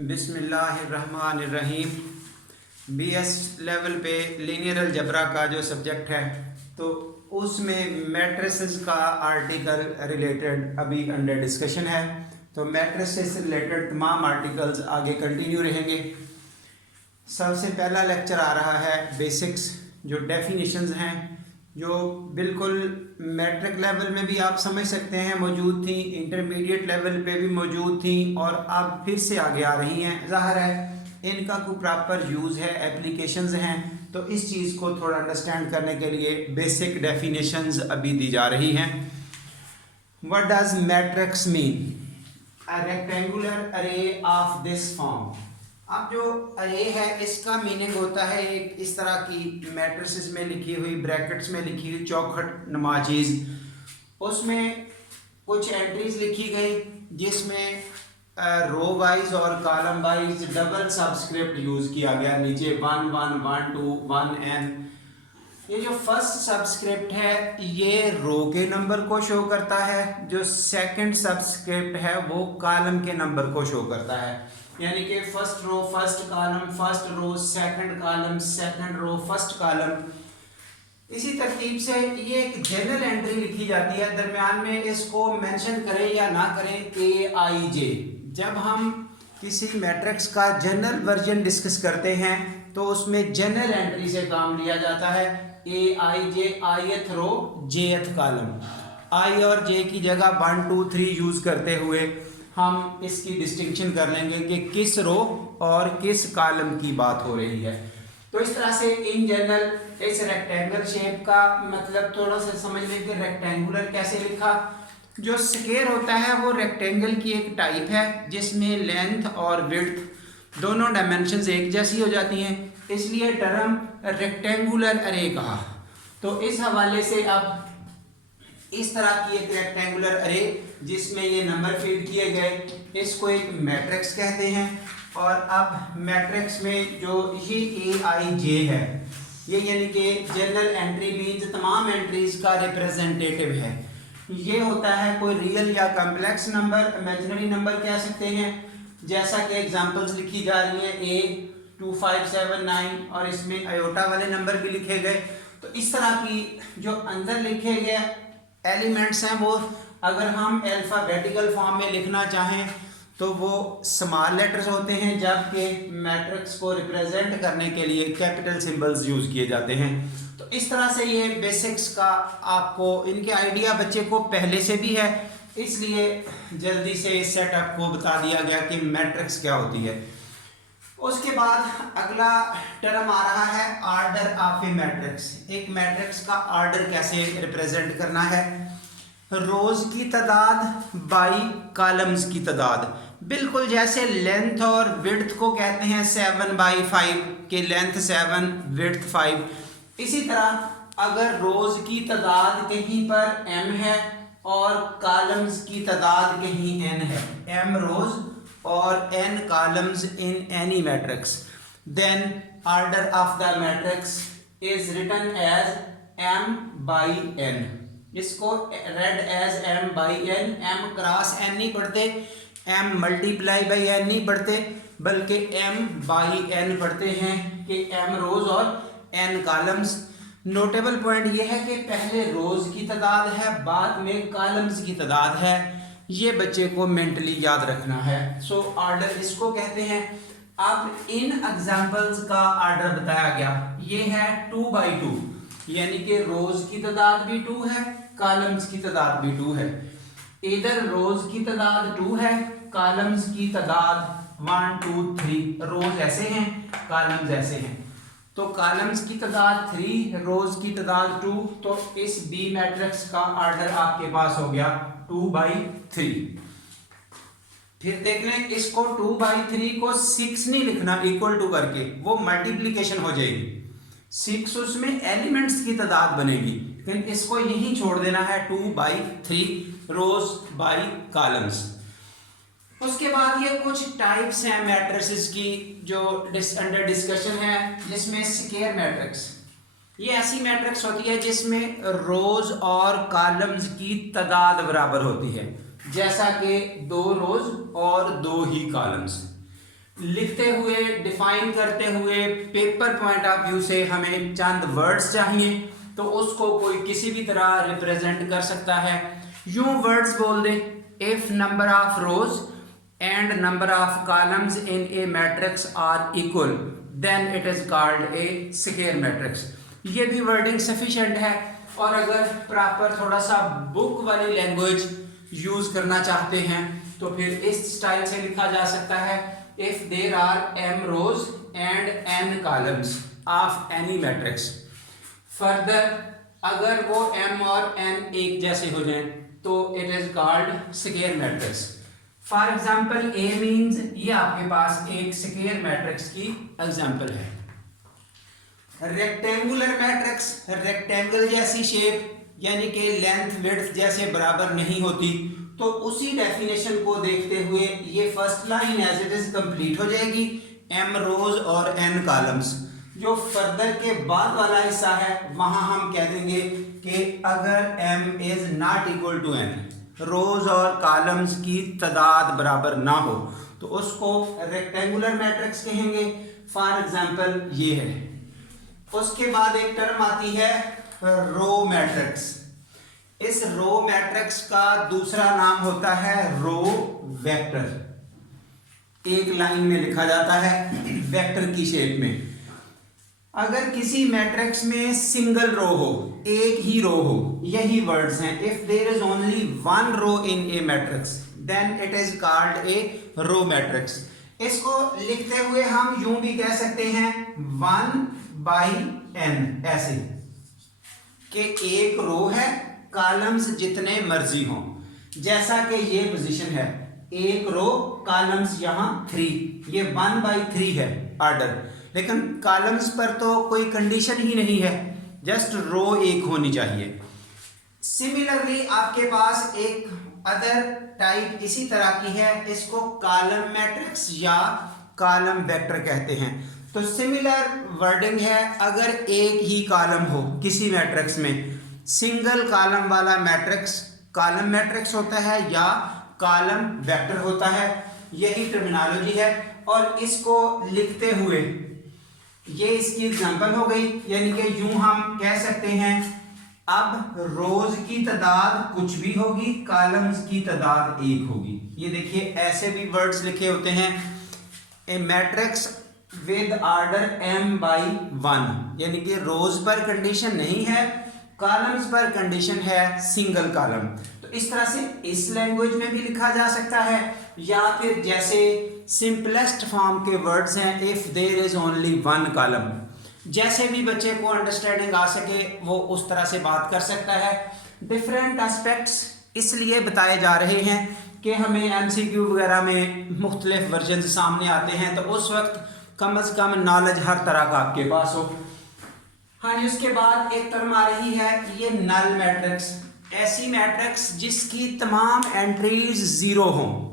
बिस्मिल्लाहिर्रहमानिर्रहीम। BS level पे linear algebra का जो सब्जेक्ट है तो उसमें मैट्रिसेस का आर्टिकल रिलेटेड अभी अंडर डिस्कशन है। तो मैट्रिसेस से रिलेटेड तमाम आर्टिकल्स आगे कंटिन्यू रहेंगे। सबसे पहला लेक्चर आ रहा है बेसिक्स, जो डेफिनेशंस हैं, जो बिल्कुल मैट्रिक लेवल में भी आप समझ सकते हैं मौजूद थी, इंटरमीडिएट लेवल पे भी मौजूद थी और अब फिर से आगे आ रही हैं। ज़ाहिर है इनका कोई प्रॉपर यूज़ है, एप्लीकेशंस हैं, तो इस चीज़ को थोड़ा अंडरस्टैंड करने के लिए बेसिक डेफिनेशंस अभी दी जा रही हैं। What does matrix mean? A rectangular अरे ऑफ दिस फॉर्म। अब जो अरे है इसका मीनिंग होता है एक इस तरह की मैट्रिसेस में लिखी हुई, ब्रैकेट्स में लिखी हुई चौखट नुमा चीज़, उसमें कुछ एंट्रीज लिखी गई जिसमें रो वाइज और column wise double subscript use किया गया। नीचे 1 1 1 2 1 n। ये जो फर्स्ट सबस्क्रिप्ट है ये रो के नंबर को शो करता है, जो सेकंड सबस्क्रिप्ट है वो कॉलम के नंबर को शो करता है। यानी कि first row first column, first row second column, second row first column. इसी तरतीब से ये एक जनरल एंट्री लिखी जाती है, दरमियान में इसको मेंशन करें या ना करें AIJ। जब हम किसी मैट्रिक्स का जनरल वर्जन डिस्कस करते हैं तो उसमें जनरल एंट्री से काम लिया जाता है। AIJ ith row jth column, I और J की जगह 1 2 3 यूज करते हुए हम इसकी डिस्टिंक्शन कर लेंगे कि किस रो और किस कॉलम की बात हो रही है। तो इस तरह से इन जनरल इस रेक्टेंगल शेप का मतलब थोड़ा सा समझ लें कि रेक्टेंगुलर कैसे लिखा। जो स्क्वायर होता है वो रेक्टेंगल की एक टाइप है जिसमें लेंथ और विड्थ दोनों डायमेंशंस एक जैसी हो जाती हैं, इसलिए टर्म रेक्टेंगुलर अरे कहा। तो इस हवाले से अब इस तरह की एक रेक्टेंगुलर अरे जिसमें ये नंबर फीड किए गए, इसको एक मैट्रिक्स कहते हैं। और अब मैट्रिक्स में जो ये AIJ है ये यानी कि जनरल एंट्री मीन्स तमाम एंट्रीज का रिप्रेजेंटेटिव है। ये होता है कोई रियल या कॉम्प्लेक्स नंबर, इमेजिनरी नंबर कह सकते हैं, जैसा कि एग्जांपल्स लिखी जा रही हैं A 2 5 7 9 और इसमें आयोटा वाले नंबर भी लिखे गए। तो इस तरह की जो अंदर लिखे गए एलिमेंट्स हैं वो अगर हम अल्फ़ाबेटिकल फॉर्म में लिखना चाहें तो वो स्मॉल लेटर्स होते हैं, जबकि मैट्रिक्स को रिप्रेजेंट करने के लिए कैपिटल सिंबल्स यूज़ किए जाते हैं। तो इस तरह से ये बेसिक्स का आपको इनके आइडिया बच्चे को पहले से भी है, इसलिए जल्दी से इस सेटअप को बता दिया गया कि मैट्रिक्स क्या होती है। उसके बाद अगला टर्म आ रहा है ऑर्डर ऑफ ए मैट्रिक्स। एक मैट्रिक्स का ऑर्डर कैसे रिप्रेजेंट करना है? रोज की तादाद बाई कॉलम्स की तादाद, बिल्कुल जैसे लेंथ और विड्थ को कहते हैं 7/5 के लेंथ 7 विड्थ 5। इसी तरह अगर रोज की तादाद कहीं पर m है और कॉलम्स की तादाद कहीं n है, m रोज और n columns in any matrix, then order of the matrix is written as m by n। इसको read as m by n, m cross n नहीं पढ़ते, m मल्टीप्लाई बाई n नहीं पढ़ते, बल्कि m by n पढ़ते हैं कि m रोज और n कॉलम्स। नोटेबल पॉइंट ये है कि पहले रोज की तादाद है, बाद में कॉलम्स की तादाद है। ये बच्चे को मेंटली याद रखना है। सो ऑर्डर इसको कहते हैं। अब इन एग्जांपल्स का ऑर्डर बताया गया, ये है 2/2, यानी कि रोज की तादाद भी 2 है, कॉलम्स की तादाद भी 2 है। इधर रोज की तादाद 2 है, कॉलम्स की तादाद 1 2 3, रोज ऐसे हैं, कॉलम्स ऐसे हैं। तो कॉलम्स की तादाद 3, रोज की तादाद 2, तो इस बी मैट्रिक्स का ऑर्डर आपके पास हो गया 2/3। फिर देख लें, इसको 2/3 को 6 नहीं लिखना इक्वल टू करके, वो मल्टीप्लिकेशन हो जाएगी। 6 उसमें एलिमेंट्स की तादाद बनेगी, लेकिन इसको यहीं छोड़ देना है 2/3 रोज बाई कॉलम्स। उसके बाद ये कुछ टाइप्स हैं मैट्रिसेस की जो अंडर डिस्कशन है, जिसमें स्क्वायर मैट्रिक्स, ये ऐसी मैट्रिक्स होती है जिसमें रोज और कॉलम्स की तादाद बराबर होती है, जैसा कि 2 रोज और 2 ही कॉलम्स। लिखते हुए, डिफाइन करते हुए, पेपर पॉइंट ऑफ व्यू से हमें चंद वर्ड्स चाहिए, तो उसको कोई किसी भी तरह रिप्रेजेंट कर सकता है। यूं वर्ड्स बोल दे, if number of rows and number of columns in a matrix are equal then it is called a square matrix. ये भी वर्डिंग सफिशिएंट है। और अगर प्रॉपर थोड़ा सा बुक वाली लैंग्वेज यूज करना चाहते हैं तो फिर इस स्टाइल से लिखा जा सकता है, if there are m rows and n columns of any matrix। Further अगर वो m और n एक जैसे हो जाएं तो it is called square matrix. For example a means, ये आपके पास एक स्क्वायर मैट्रिक्स की एग्जाम्पल है। रेक्टेंगुलर मैट्रिक्स, रेक्टेंगल जैसी शेप यानी कि लेंथ विड्थ जैसे बराबर नहीं होती, तो उसी डेफिनेशन को देखते हुए ये first line as it is complete हो जाएगी, m रोज और n कॉलम्स। जो फर्दर के बाद वाला हिस्सा है वहां हम कह देंगे कि अगर m is not equal to n, rows और कॉलम्स की तादाद बराबर ना हो, तो उसको रेक्टेंगुलर मैट्रिक्स कहेंगे। फॉर एग्जाम्पल ये है। उसके बाद एक टर्म आती है रो मैट्रिक्स। इस रो मैट्रिक्स का दूसरा नाम होता है रो वेक्टर। एक लाइन में लिखा जाता है वेक्टर की शेप में। अगर किसी मैट्रिक्स में सिंगल रो हो, एक ही रो हो, यही वर्ड्स हैं, if there is only one row in a matrix then it is called a row matrix. इसको लिखते हुए हम यूं भी कह सकते हैं 1/n, ऐसे कि एक रो है, कॉलम्स जितने मर्जी हों। जैसा कि ये पोजीशन है, एक रो, कॉलम्स यहां 3, ये 1/3 है ऑर्डर। लेकिन कॉलम्स पर तो कोई कंडीशन ही नहीं है, जस्ट रो एक होनी चाहिए। सिमिलरली आपके पास एक अदर टाइप इसी तरह की है, इसको कॉलम मैट्रिक्स या कॉलम वेक्टर कहते हैं। तो सिमिलर वर्डिंग है, अगर एक ही कॉलम हो किसी मैट्रिक्स में, सिंगल कॉलम वाला मैट्रिक्स कॉलम मैट्रिक्स होता है या कॉलम वेक्टर होता है, यही टर्मिनोलॉजी है। और इसको लिखते हुए ये इसकी एग्जांपल हो गई, यानी कि यूं हम कह सकते हैं अब रोज की तादाद कुछ भी होगी, कॉलम्स की तादाद एक होगी। ये देखिए ऐसे भी वर्ड्स लिखे होते हैं, ए मैट्रिक्स विद ऑर्डर m/1, यानी कि रोज पर कंडीशन नहीं है, कॉलम्स पर कंडीशन है सिंगल कॉलम। तो इस तरह से इस लैंग्वेज में भी लिखा जा सकता है, या फिर जैसे सिंपलेस्ट फॉर्म के वर्ड्स हैं, if there is only one column. जैसे भी बच्चे को अंडरस्टैंडिंग आ सके वो उस तरह से बात कर सकता है। डिफरेंट एस्पेक्ट्स इसलिए बताए जा रहे हैं कि हमें MCQ वगैरह में मुख्तलिफ वर्जन सामने आते हैं, तो उस वक्त कम से कम नॉलेज हर तरह का आपके पास हो। हाँ जी, उसके बाद एक टर्म आ रही है ये नल मैट्रिक्स। ऐसी मैट्रिक्स जिसकी तमाम एंट्रीज जीरो हों।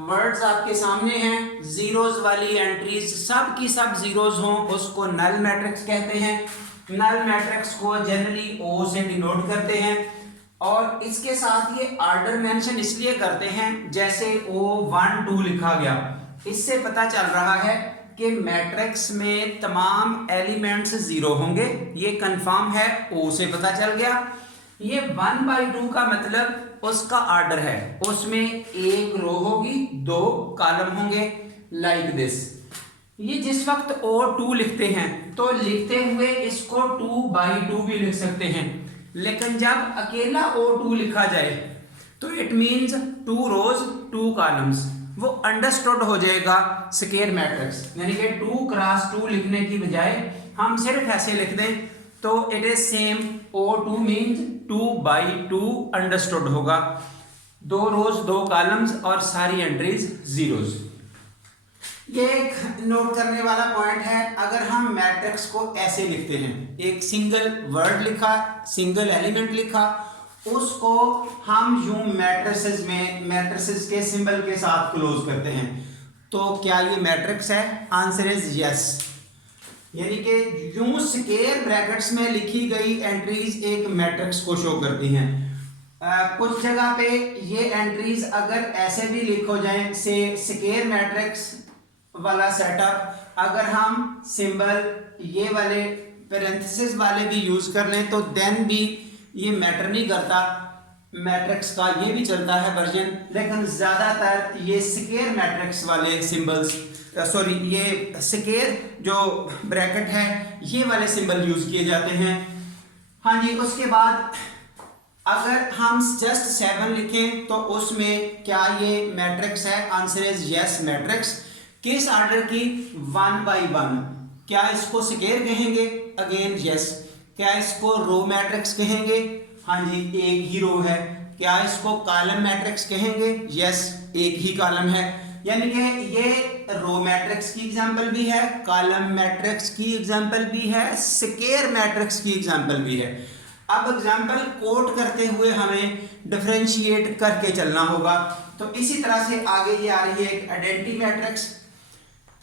वर्ड्स आपके सामने हैं, जीरोज वाली एंट्रीज सब की सब जीरोज हों, उसको नल मैट्रिक्स कहते हैं। नल मैट्रिक्स को जनरली O से डिनोट करते हैं, और इसके साथ ये ऑर्डर मेंशन इसलिए करते हैं, जैसे O1 2 लिखा गया, इससे पता चल रहा है कि मैट्रिक्स में तमाम एलिमेंट्स जीरो होंगे, ये कंफर्म है, O से पता चल गया। ये 1/2 का मतलब उसका ऑर्डर है, उसमें एक रो होगी, 2 कॉलम होंगे, लाइक दिस। ये जिस वक्त O2 लिखते हैं तो लिखते हुए इसको 2/2 भी लिख सकते हैं, लेकिन जब अकेला O2 लिखा जाए तो इट मीन्स 2 रोज 2 कॉलम्स, वो अंडरस्टूड हो जाएगा स्क्वायर मैट्रिक्स। यानी कि 2x2 लिखने की बजाय हम सिर्फ ऐसे लिख दें तो it is same, O2 means 2/2 understood होगा, 2 रोज 2 कॉलम्स और सारी एंट्रीज जीरोज। ये एक नोट करने वाला पॉइंट है, अगर हम मैट्रिक्स को ऐसे लिखते हैं, एक सिंगल वर्ड लिखा, सिंगल एलिमेंट लिखा, उसको हम यूं मैट्रिसेस में मैट्रिसेस के सिंबल के साथ क्लोज करते हैं, तो क्या ये मैट्रिक्स है? Answer is yes. यानी कि यूं स्क्वायर ब्रैकेट्स में लिखी गई एंट्रीज एक मैट्रिक्स को शो करती हैं। कुछ जगह पे ये एंट्रीज अगर ऐसे भी लिखो जाए, से स्क्वायर मैट्रिक्स वाला सेटअप अगर हम सिंबल ये वाले पैरेंथेसिस वाले भी यूज कर लें तो देन भी ये मैटर नहीं करता, मैट्रिक्स का ये भी चलता है वर्जन, लेकिन ज़्यादातर ये स्क्वायर मैट्रिक्स वाले सिंबल्स सॉरी ये स्क्वायर जो ब्रैकेट है ये वाले सिंबल यूज किए जाते हैं। हाँ जी, उसके बाद अगर हम जस्ट 7 लिखें तो उसमें क्या ये मैट्रिक्स है? Answer is yes matrix. किस ऑर्डर की? 1 by 1। क्या इसको स्क्वायर कहेंगे? Again yes. क्या इसको रो मैट्रिक्स कहेंगे? हाँ जी, एक ही रो है। क्या इसको कॉलम मैट्रिक्स कहेंगे? यस, एक ही कॉलम है। यानी कि ये रो मैट्रिक्स की एग्जांपल भी है, कॉलम मैट्रिक्स की एग्जांपल भी है, स्क्वायर मैट्रिक्स की एग्जांपल भी है। अब एग्जांपल कोट करते हुए हमें डिफरेंशिएट करके चलना होगा। तो इसी तरह से आगे ये आ रही है एक आइडेंटिटी मैट्रिक्स।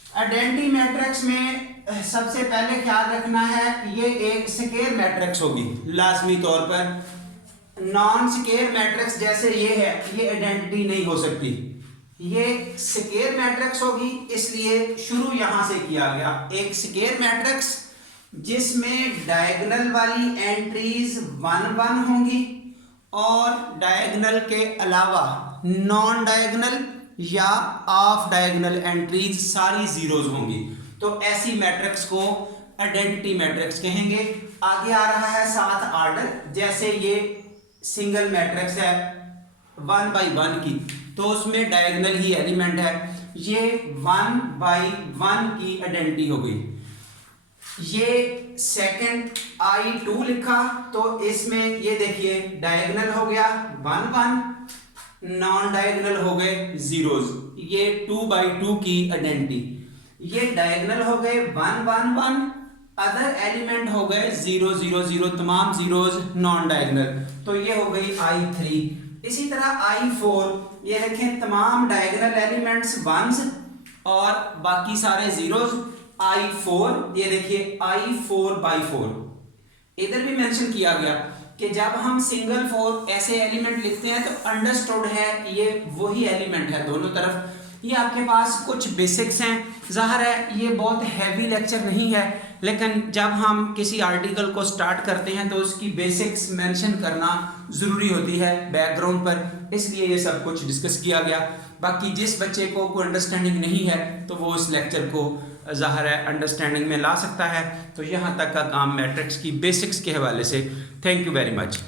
आइडेंटिटी मैट्रिक्स में सबसे पहले ख्याल रखना है ये एक स्क्वायर मैट्रिक्स होगी लाजमी तौर पर। नॉन स्क्वायर मैट्रिक्स जैसे ये है, ये आइडेंटिटी नहीं हो सकती, ये स्क्वायर मैट्रिक्स होगी, इसलिए शुरू यहां से किया गया। एक स्क्वायर मैट्रिक्स जिसमें डायगोनल वाली एंट्रीज 1 1 होंगी और डायगोनल के अलावा नॉन डायगोनल या ऑफ डायगोनल एंट्रीज सारी जीरोज होंगी। तो ऐसी मैट्रिक्स को आइडेंटिटी मैट्रिक्स कहेंगे। आगे आ रहा है 7 ऑर्डर, जैसे ये सिंगल मैट्रिक्स है 1 by 1 की, तो उसमें डायगोनल ही एलिमेंट है, ये 1 by 1 की आइडेंटिटी हो गई। ये सेकंड I2 लिखा तो इसमें ये देखिए डायगोनल हो गया 1 1, नॉन डायगोनल हो गए जीरोज, ये 2 by 2 की आइडेंटिटी। ये डायगोनल हो गए 1 1 1, अदर एलिमेंट हो गए 0 0 0, तमाम जीरोज नॉन डायगोनल, तो ये हो गई I3। इसी तरह I4, ये देखें तमाम डायगोनल एलिमेंट्स 1s और बाकी सारे जीरोज। I4, ये देखिए I4 by 4। इधर भी मेंशन किया गया कि जब हम सिंगल 4 ऐसे एलिमेंट लिखते हैं तो अंडरस्टूड है ये वही एलिमेंट है दोनों तरफ। ये आपके पास कुछ बेसिक्स हैं, ज़ाहिर है ये बहुत हैवी लेक्चर नहीं है, लेकिन जब हम किसी आर्टिकल को स्टार्ट करते हैं तो उसकी बेसिक्स मेंशन करना ज़रूरी होती है बैकग्राउंड पर, इसलिए ये सब कुछ डिस्कस किया गया। बाकी जिस बच्चे को कोई अंडरस्टैंडिंग नहीं है तो वो इस लेक्चर को ज़ाहिर है अंडरस्टैंडिंग में ला सकता है। तो यहाँ तक का काम मैट्रिक्स की बेसिक्स के हवाले से। Thank you very much.